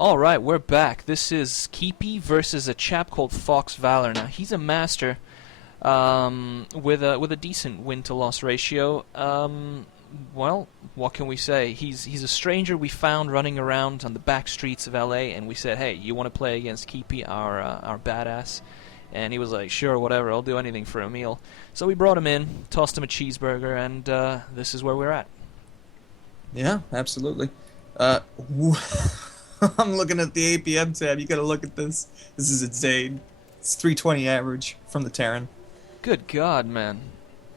Alright, we're back. This is Keype versus a chap called FoxValoR. Now, he's a master with a decent win-to-loss ratio. Well, what can we say? He's a stranger we found running around on the back streets of LA, and we said, hey, you want to play against Keype, our badass? And he was like, sure, whatever, I'll do anything for a meal. So we brought him in, tossed him a cheeseburger, and this is where we're at. Yeah, absolutely. I'm looking at the APM tab. You gotta look at this. This is insane. It's 320 average from the Terran. Good God, man.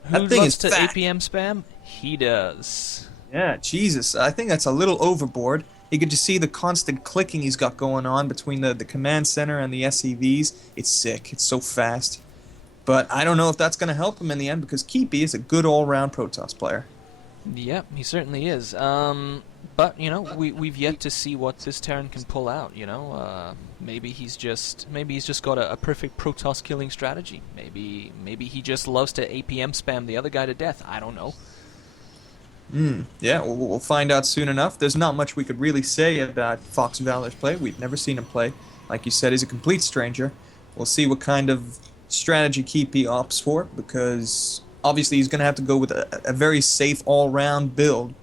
Who That thing loves is to fat. APM spam? He does. Yeah, Jesus. I think that's a little overboard. You could just see the constant clicking he's got going on between the command center and the SEVs. It's sick. It's so fast. But I don't know if that's going to help him in the end because Keype is a good all-round Protoss player. Yep, he certainly is. But you know, we've yet to see what this Terran can pull out. You know, maybe he's just got a perfect Protoss killing strategy. Maybe he just loves to APM spam the other guy to death. I don't know. Yeah, we'll find out soon enough. There's not much we could really say about FoxValoR's play. We've never seen him play. Like you said, he's a complete stranger. We'll see what kind of strategy Keype opts for, because obviously he's going to have to go with a very safe all-round build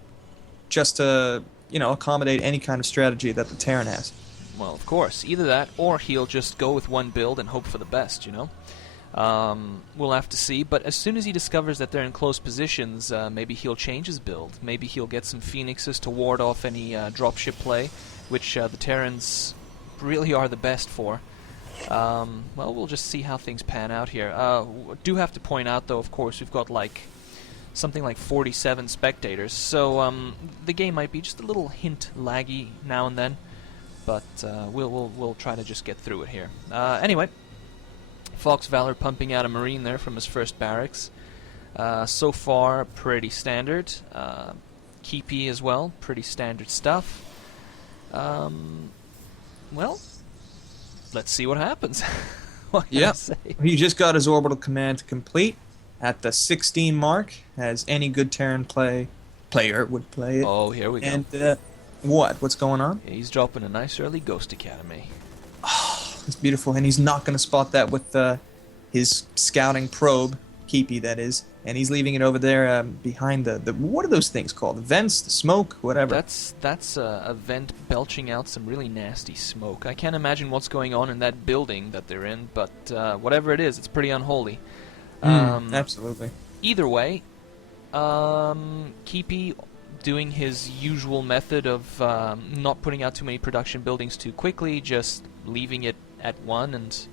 just to, accommodate any kind of strategy that the Terran has. Well, of course, either that or he'll just go with one build and hope for the best. We'll have to see, but as soon as he discovers that they're in close positions, maybe he'll change his build. Maybe he'll get some Phoenixes to ward off any dropship play, which the Terrans really are the best for. Well, we'll just see how things pan out here. Do have to point out, though, of course, we've got something like 47 spectators, so the game might be just a little hint laggy now and then, but we'll try to just get through it here. Anyway. FoxValoR pumping out a Marine there from his first barracks. So far, pretty standard. Keype as well, pretty standard stuff. Well, let's see what happens. What can I say? He just got his orbital command complete at the 16 mark, as any good Terran player would play it. Oh, here we go. And what's going on? Yeah, he's dropping a nice early Ghost Academy. It's beautiful, and he's not going to spot that with his scouting probe, Keype, that is, and he's leaving it over there behind the what are those things called? The vents, the smoke, whatever. That's a vent belching out some really nasty smoke. I can't imagine what's going on in that building that they're in, but whatever it is, it's pretty unholy. Absolutely. Either way, Keype doing his usual method of not putting out too many production buildings too quickly, just leaving it at one and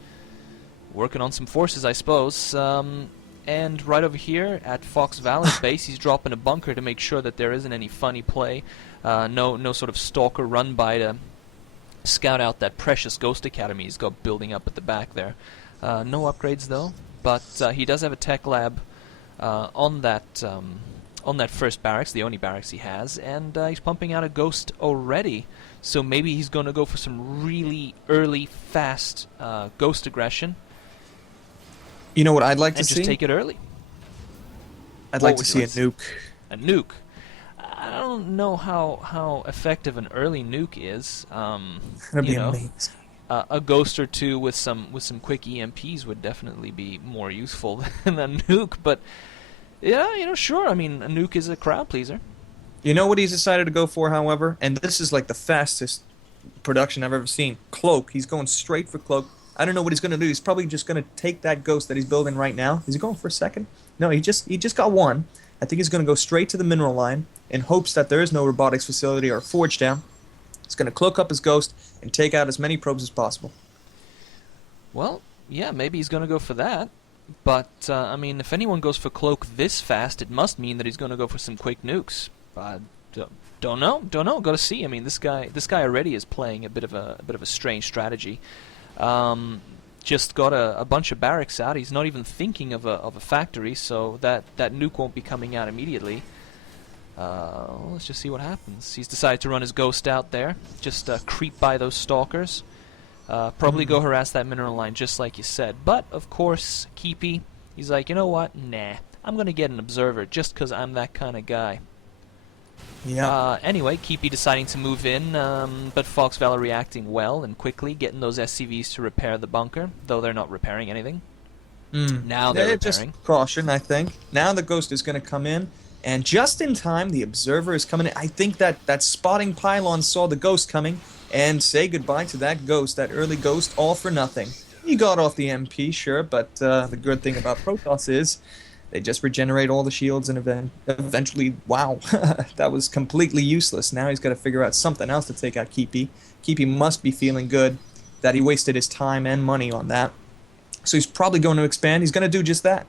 working on some forces, I suppose. And right over here at FoxValoR's base, he's dropping a bunker to make sure that there isn't any funny play. No sort of stalker run by to scout out that precious Ghost Academy he's got building up at the back there. No upgrades though, but he does have a tech lab on that first barracks, the only barracks he has, and he's pumping out a Ghost already. So maybe he's going to go for some really early, fast Ghost aggression. You know what I'd like to and see? just take it early. I'd like to see a nuke. A nuke. I don't know how effective an early nuke is. That'd be amazing. A Ghost or two with some quick EMPs would definitely be more useful than a nuke. But yeah, sure. I mean, a nuke is a crowd pleaser. You know what he's decided to go for, however? And this is like the fastest production I've ever seen. Cloak. He's going straight for Cloak. I don't know what he's going to do. He's probably just going to take that Ghost that he's building right now. Is he going for a second? No, he just got one. I think he's going to go straight to the mineral line in hopes that there is no robotics facility or forge down. He's going to cloak up his Ghost and take out as many probes as possible. Well, yeah, maybe he's going to go for that. But, I mean, if anyone goes for Cloak this fast, it must mean that he's going to go for some quick nukes. Don't know. Got to see. I mean, this guy already is playing a bit of a strange strategy. Just got a bunch of barracks out. He's not even thinking of a factory, so that nuke won't be coming out immediately. Let's just see what happens. He's decided to run his Ghost out there, just creep by those stalkers. Probably go harass that mineral line, just like you said. But of course, Keype, he's like, you know what? Nah, I'm gonna get an observer just 'cause I'm that kind of guy. Yeah. Anyway, Keype deciding to move in, but FoxValoR reacting well and quickly, getting those SCVs to repair the bunker, though they're not repairing anything. Now they're repairing. Just caution, I think. Now the Ghost is going to come in, and just in time, the Observer is coming in. I think that spotting pylon saw the Ghost coming, and say goodbye to that Ghost, that early Ghost, all for nothing. He got off the MP, sure, but the good thing about Protoss is they just regenerate all the shields, and eventually, wow, that was completely useless. Now he's got to figure out something else to take out Keype. Keype must be feeling good that he wasted his time and money on that. So he's probably going to expand. He's going to do just that.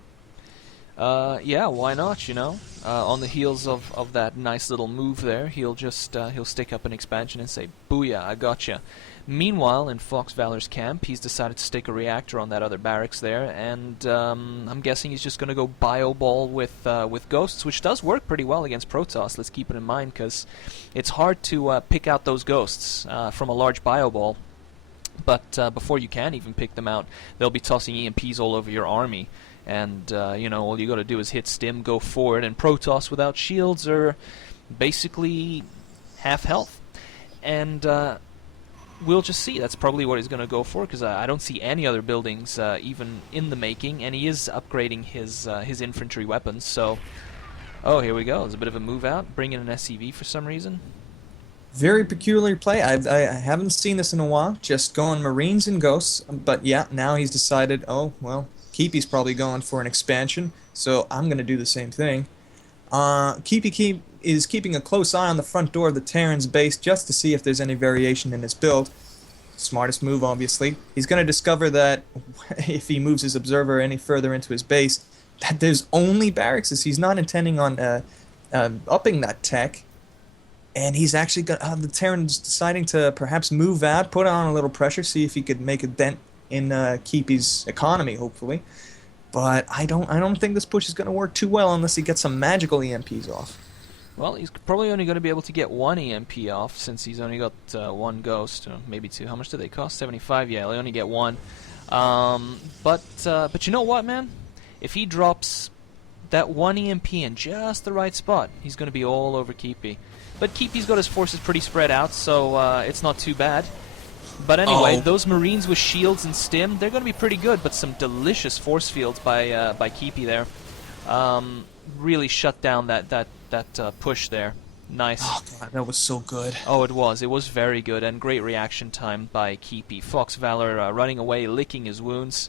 Yeah, why not, you know? On the heels of that nice little move there, he'll just he'll stick up an expansion and say, "Booyah, I gotcha." Meanwhile, in FoxValoR's camp, he's decided to stick a reactor on that other barracks there, and I'm guessing he's just going to go bio ball with ghosts, which does work pretty well against Protoss. Let's keep it in mind, because it's hard to pick out those ghosts from a large bio ball. But before you can even pick them out, they'll be tossing EMPs all over your army. And, you know, all you got to do is hit stim, go forward, and Protoss without shields are basically half health. And we'll just see. That's probably what he's going to go for, because I don't see any other buildings even in the making, and he is upgrading his infantry weapons. So, oh, here we go. There's a bit of a move out, bring in an SCV for some reason. Very peculiar play. I haven't seen this in a while. Just going Marines and Ghosts. But yeah, now he's decided, oh, well, Keype's probably going for an expansion, so I'm going to do the same thing. Keype is keeping a close eye on the front door of the Terran's base just to see if there's any variation in his build. Smartest move, obviously. He's going to discover that if he moves his Observer any further into his base, that there's only barracks. He's not intending on upping that tech. And he's actually got the Terran's deciding to perhaps move out, put on a little pressure, see if he could make a dent in Keype's economy, hopefully. But I don't think this push is going to work too well unless he gets some magical EMPs off. Well, he's probably only going to be able to get one EMP off, since he's only got one Ghost, or maybe two. How much do they cost? 75. Yeah, he'll only get one. But you know what, man? If he drops that one EMP in just the right spot, he's going to be all over Keype. But Keype's got his forces pretty spread out, so it's not too bad. But anyway, those Marines with shields and stim, they're going to be pretty good, but some delicious force fields by Keype there. Really shut down that push there. Nice. Oh, God, that was so good. Oh, it was. It was very good, and great reaction time by Keype. FoxValoR running away, licking his wounds.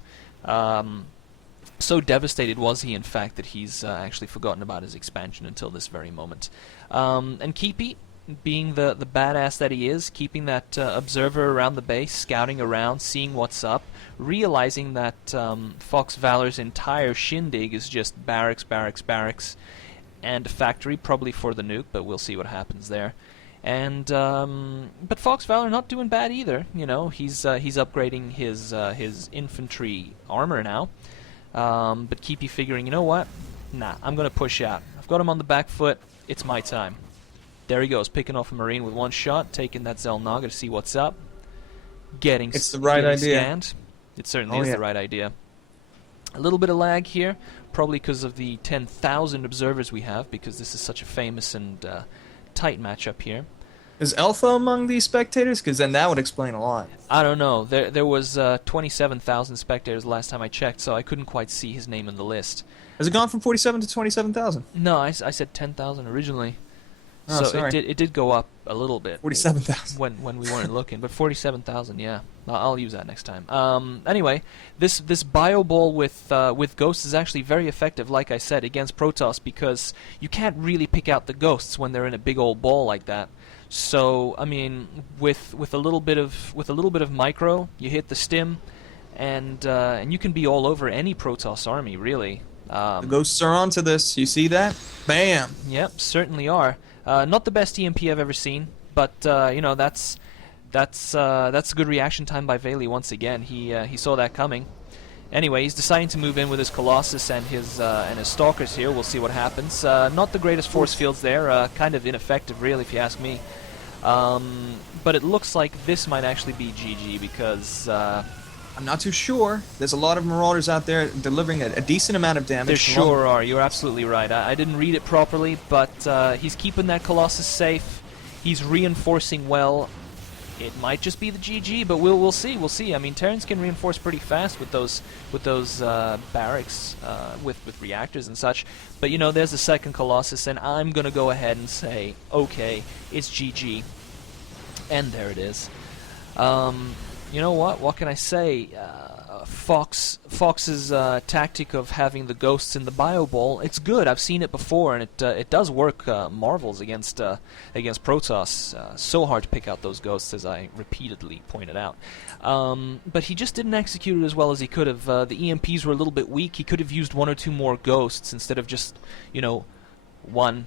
So devastated was he, in fact, that he's actually forgotten about his expansion until this very moment. And Keype, being the badass that he is, keeping that Observer around the base, scouting around, seeing what's up, realizing that FoxValoR's entire shindig is just barracks, barracks, barracks, and a factory, probably for the nuke, but we'll see what happens there. And but FoxValoR not doing bad either. You know, he's upgrading his infantry armor now. But Keype figuring, you know what? Nah, I'm going to push out. I've got him on the back foot. It's my time. There he goes, picking off a Marine with one shot, taking that Zelnaga to see what's up. It's the right idea. Scanned. It certainly is the right idea. A little bit of lag here, probably because of the 10,000 observers we have, because this is such a famous and tight matchup here. Is Alpha among these spectators? Because then that would explain a lot. I don't know. There was 27,000 spectators last time I checked, so I couldn't quite see his name in the list. Has it gone from 47 to 27,000? No, I said 10,000 originally. Oh, so sorry. it did go up a little bit. 47,000. When we weren't looking, but 47,000, yeah. I'll use that next time. Anyway, this bio ball with ghosts is actually very effective, like I said, against Protoss, because you can't really pick out the ghosts when they're in a big old ball like that. So I mean, with a little bit of micro, you hit the stim, and you can be all over any Protoss army, really. The ghosts are onto this. You see that? Bam. Yep, certainly are. Not the best EMP I've ever seen, but you know, that's a good reaction time by Veli once again. He saw that coming. Anyway, he's deciding to move in with his Colossus and his Stalkers here. We'll see what happens. Not the greatest force fields there. Kind of ineffective, really, if you ask me. But it looks like this might actually be GG, because I'm not too sure. There's a lot of Marauders out there delivering a decent amount of damage. There sure are. You're absolutely right. I didn't read it properly, but he's keeping that Colossus safe. He's reinforcing well. It might just be the GG, but we'll see. We'll see. I mean, Terrans can reinforce pretty fast with those barracks with reactors and such. But you know, there's the second Colossus, and I'm gonna go ahead and say, okay, it's GG, and there it is. You know what? What can I say? Fox's tactic of having the ghosts in the bio ball, it's good. I've seen it before, and it does work marvels against Protoss. So hard to pick out those ghosts, as I repeatedly pointed out. But he just didn't execute it as well as he could have. The EMPs were a little bit weak. He could have used 1 or 2 more ghosts instead of just, you know, 1.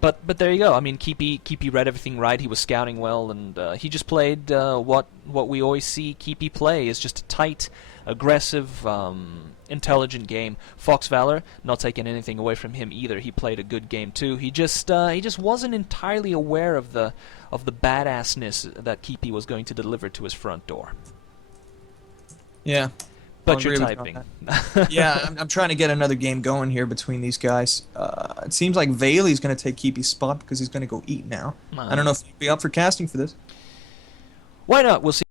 But there you go. I mean, Keype read everything right. He was scouting well, and he just played what we always see Keype play, is just a tight, aggressive, intelligent game. FoxValoR, not taking anything away from him either. He played a good game too. He just wasn't entirely aware of the badassness that Keype was going to deliver to his front door. Yeah. But you're typing. Yeah, I'm trying to get another game going here between these guys. It seems like Vayle's going to take Keype's spot because he's going to go eat now. I don't know if you'd be up for casting for this. Why not? We'll see.